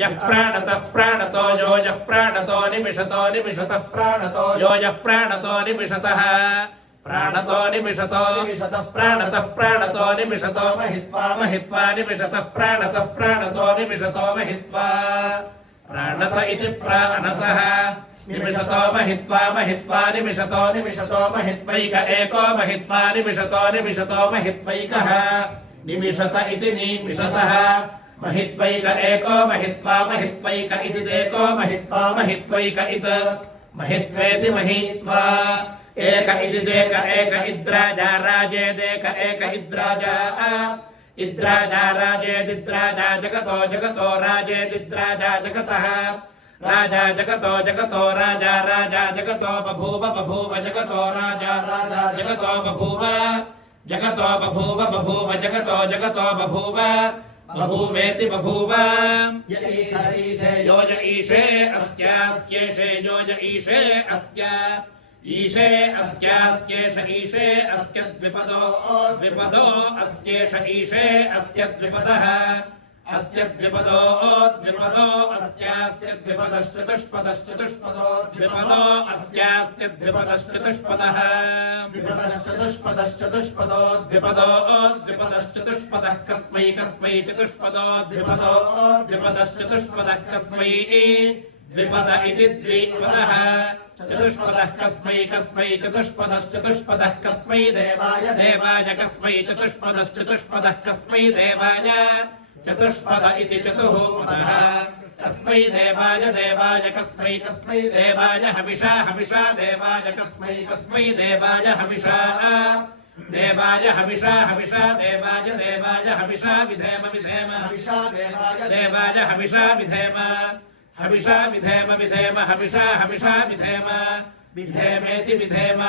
यः प्राणतः प्राणतो यो यः प्राणतो निमिषतो निमिषतः प्राणतो यो यः प्राणतो निमिषतः प्राणतो निमिषतो निमिषतः प्राणतः प्राणतो निमिषतो महित्वा महित्वा निमिषतः प्राणतः प्राणतो निमिषतो महित्वा प्राणत इति प्राणतः निमिषतो महित्वा महित्वा निमिषतो निमिषतो महित्वैक एको महित्वा निमिषतो निमिषतो महित्वैकः निमिषत इति निमिषतः महित्वैक एको महित्वा महित्वैक इति एको महित्वा महित्वैक इत महित्वेति महित्वा एक इति देक एक इद्राजा राजेदेक एक इद्राजा इद्राजा राजेदिद्राजा जगतो जगतो राजेदिद्राजा जगतः राजा जगतो जगतो राजा राजा जगतो बभूव बभूव जगतो राजा राजा जगतो बभूव जगतो बभूव बभूव जगतो जगतो बभूव बभूवेति बभूव य ईशे यो य ईशे अस्यास्येषे यो य ईशे अस्या ईशे अस्यास्येष ईशे अस्य द्विपदो द्विपदो अस्येष ईशे अस्य द्विपदः अस्य द्विपदो द्विपदो अस्यास्य द्विपदश्चतुष्पदश्चतुष्पदो द्विपदो अस्यास्य द्विपदश्चतुष्पदः द्विपदश्चतुष्पदश्चतुष्पदो द्विपदो द्विपदश्चतुष्पदः कस्मै कस्मै चतुष्पदो द्विपदो द्विपदश्चतुष्पदः कस्मै द्विपद इति द्विपदः चतुष्पदः कस्मै कस्मै चतुष्पदश्चतुष्पदः कस्मै देवाय देवाय कस्मै चतुष्पदश्चतुष्पदः कस्मै देवाय चतुष्पद इति चतुःपदः कस्मै देवाय देवाय कस्मै कस्मै देवाय हविषा हविषा देवाय कस्मै कस्मै देवाय हविषा देवाय हविषा हविषा देवाय देवाय हविषा विधेम विधेम हविषा देवाय देवाय हविषा विधेम हविषा विधेम विधेम हविषा हविषा विधेम विधेमेति विधेम